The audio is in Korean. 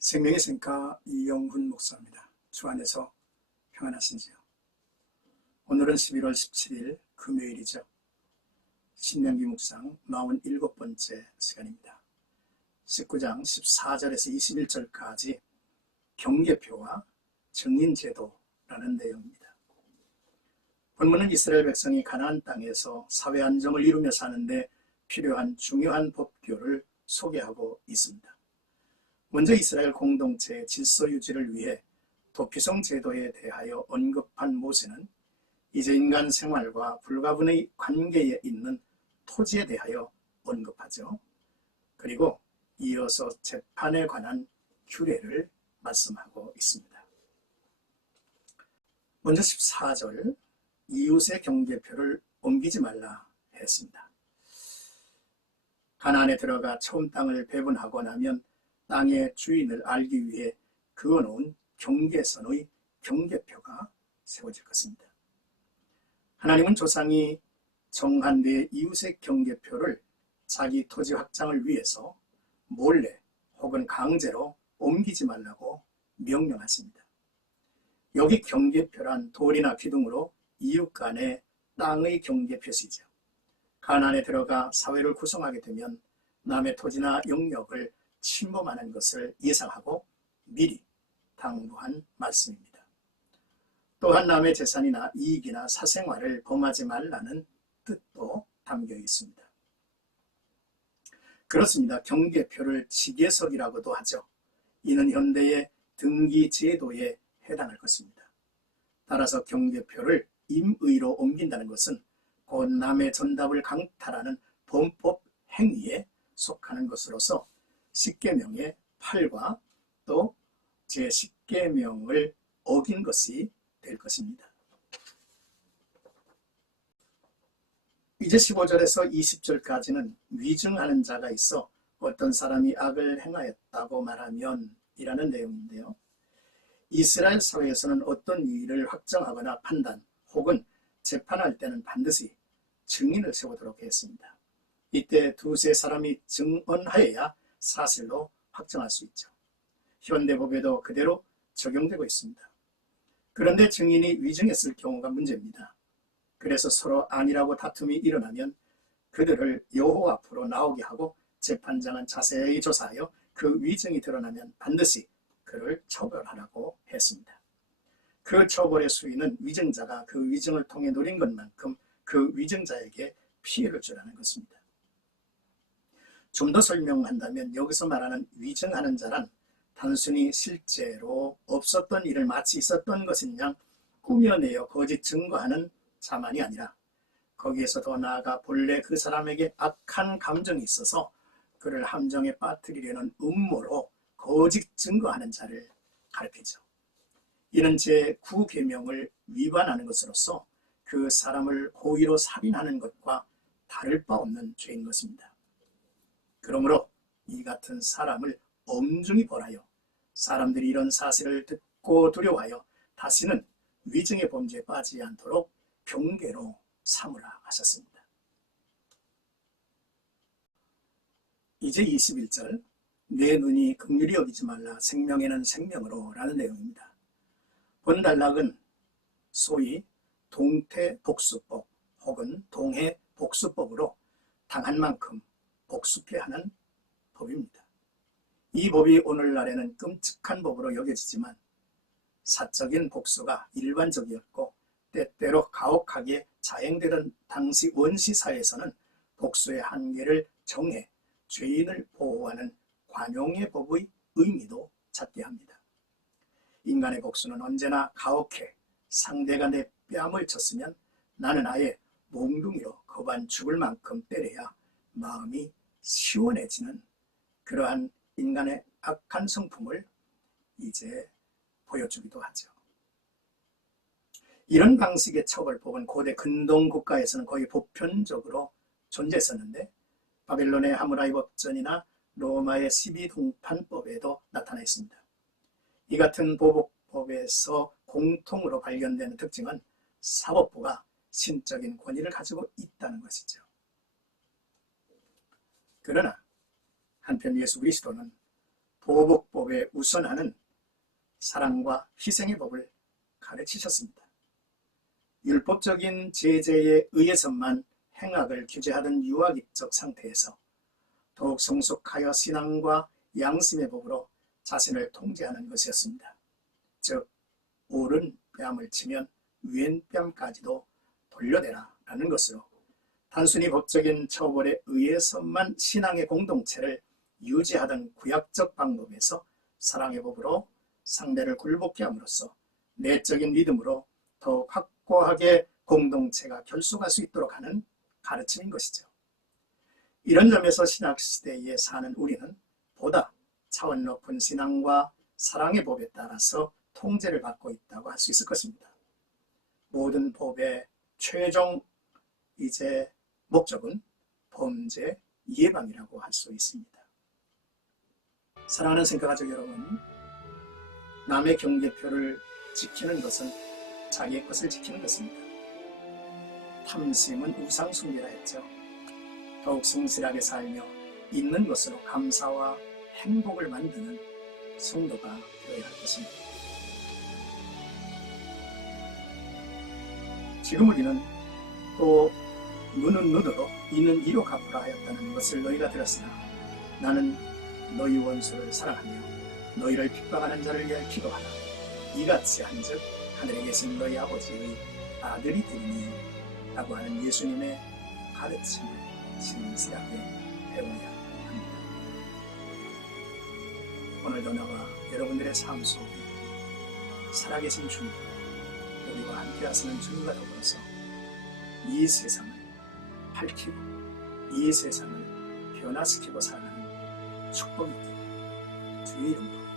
생명의 생가 이영훈 목사입니다. 주 안에서 평안하신지요? 오늘은 11월 17일 금요일이죠. 신명기 묵상 47번째 시간입니다. 19장 14절에서 21절까지 경계표와 증인제도라는 내용입니다. 본문은 이스라엘 백성이 가나안 땅에서 사회 안정을 이루며 사는데 필요한 중요한 법규를 소개하고 있습니다. 먼저 이스라엘 공동체의 질서 유지를 위해 도피성 제도에 대하여 언급한 모세는 이제 인간 생활과 불가분의 관계에 있는 토지에 대하여 언급하죠. 그리고 이어서 재판에 관한 규례를 말씀하고 있습니다. 먼저 14절, 이웃의 경계표를 옮기지 말라 했습니다. 가나안에 들어가 처음 땅을 배분하고 나면 땅의 주인을 알기 위해 그어놓은 경계선의 경계표가 세워질 것입니다. 하나님은 조상이 정한 내 이웃의 경계표를 자기 토지 확장을 위해서 몰래 혹은 강제로 옮기지 말라고 명령하십니다. 여기 경계표란 돌이나 기둥으로 이웃 간의 땅의 경계표시죠. 가나안에 들어가 사회를 구성하게 되면 남의 토지나 영역을 침범하는 것을 예상하고 미리 당부한 말씀입니다. 또한 남의 재산이나 이익이나 사생활을 범하지 말라는 뜻도 담겨 있습니다. 그렇습니다. 경계표를 지계석이라고도 하죠. 이는 현대의 등기 제도에 해당할 것입니다. 따라서 경계표를 임의로 옮긴다는 것은 곧 남의 전답을 강탈하는 범법 행위에 속하는 것으로서 십계명의 8과 또 제10계명을 어긴 것이 될 것입니다. 이제 15절에서 20절까지는 위증하는 자가 있어 어떤 사람이 악을 행하였다고 말하면 이라는 내용인데요. 이스라엘 사회에서는 어떤 일을 확정하거나 판단 혹은 재판할 때는 반드시 증인을 세우도록 했습니다. 이때 두세 사람이 증언하여야 사실로 확정할 수 있죠. 현대법에도 그대로 적용되고 있습니다. 그런데 증인이 위증했을 경우가 문제입니다. 그래서 서로 아니라고 다툼이 일어나면 그들을 여호와 앞으로 나오게 하고 재판장은 자세히 조사하여 그 위증이 드러나면 반드시 그를 처벌하라고 했습니다. 그 처벌의 수위는 위증자가 그 위증을 통해 누린 것만큼 그 위증자에게 피해를 주라는 것입니다. 좀 더 설명한다면 여기서 말하는 위증하는 자란 단순히 실제로 없었던 일을 마치 있었던 것인 양 꾸며내어 거짓 증거하는 자만이 아니라 거기에서 더 나아가 본래 그 사람에게 악한 감정이 있어서 그를 함정에 빠뜨리려는 음모로 거짓 증거하는 자를 가리키죠. 이는 제9계명을 위반하는 것으로서 그 사람을 고의로 살인하는 것과 다를 바 없는 죄인 것입니다. 그러므로 이 같은 사람을 엄중히 벌하여 사람들이 이런 사실을 듣고 두려워하여 다시는 위증의 범죄에 빠지지 않도록 경계로 삼으라 하셨습니다. 이제 21절, 내 눈이 긍휼히 여기지 말라 생명에는 생명으로 라는 내용입니다. 본단락은 소위 동태복수법 혹은 동해복수법으로 당한 만큼 복수케 하는 법입니다. 이 법이 오늘날에는 끔찍한 법으로 여겨지지만 사적인 복수가 일반적이었고 때때로 가혹하게 자행되던 당시 원시사회에서는 복수의 한계를 정해 죄인을 보호하는 관용의 법의 의미도 찾게 합니다. 인간의 복수는 언제나 가혹해 상대가 내 뺨을 쳤으면 나는 아예 몽둥이로 거반 죽을 만큼 때려야 마음이 시원해지는 그러한 인간의 악한 성품을 이제 보여주기도 하죠. 이런 방식의 처벌법은 고대 근동 국가에서는 거의 보편적으로 존재했었는데 바벨론의 하무라이 법전이나 로마의 12동판법에도 나타나 있습니다. 이 같은 보복법에서 공통으로 발견되는 특징은 사법부가 신적인 권위를 가지고 있다는 것이죠. 그러나 한편 예수 그리스도는 보복법에 우선하는 사랑과 희생의 법을 가르치셨습니다. 율법적인 제재에 의해서만 행악을 규제하던 유아기적 상태에서 더욱 성숙하여 신앙과 양심의 법으로 자신을 통제하는 것이었습니다. 즉, 옳은 뺨을 치면 왼 뺨까지도 돌려대라 라는 것으로 단순히 법적인 처벌에 의해서만 신앙의 공동체를 유지하던 구약적 방법에서 사랑의 법으로 상대를 굴복케 함으로써 내적인 믿음으로 더욱 확고하게 공동체가 결속할 수 있도록 하는 가르침인 것이죠. 이런 점에서 신약시대에 사는 우리는 보다 차원 높은 신앙과 사랑의 법에 따라서 통제를 받고 있다고 할 수 있을 것입니다. 모든 법의 최종 목적은 범죄 예방이라고 할 수 있습니다. 사랑하는 생각가족 여러분, 남의 경계표를 지키는 것은 자기의 것을 지키는 것입니다. 탐심은 우상숭배라 했죠. 더욱 성실하게 살며 있는 것으로 감사와 행복을 만드는 성도가 되어야 할 것입니다. 지금 우리는 또 눈은 눈으로 이는 이로 갚으라 하였다는 것을 너희가 들었으나 나는 너희 원수를 사랑하며 너희를 핍박하는 자를 위하여 기도하라. 이같이 한즉 하늘에 계신 너희 아버지의 아들이 되리니 라고 하는 예수님의 가르침을 진실하게 배워야 합니다. 오늘도 나와 여러분들의 삶 속에 살아계신 주님, 우리와 함께 하시는 주님과 더불어서 이 세상을 밝히고 이 세상을 변화시키고 살아가는 축복이 있기를 주의 이름으로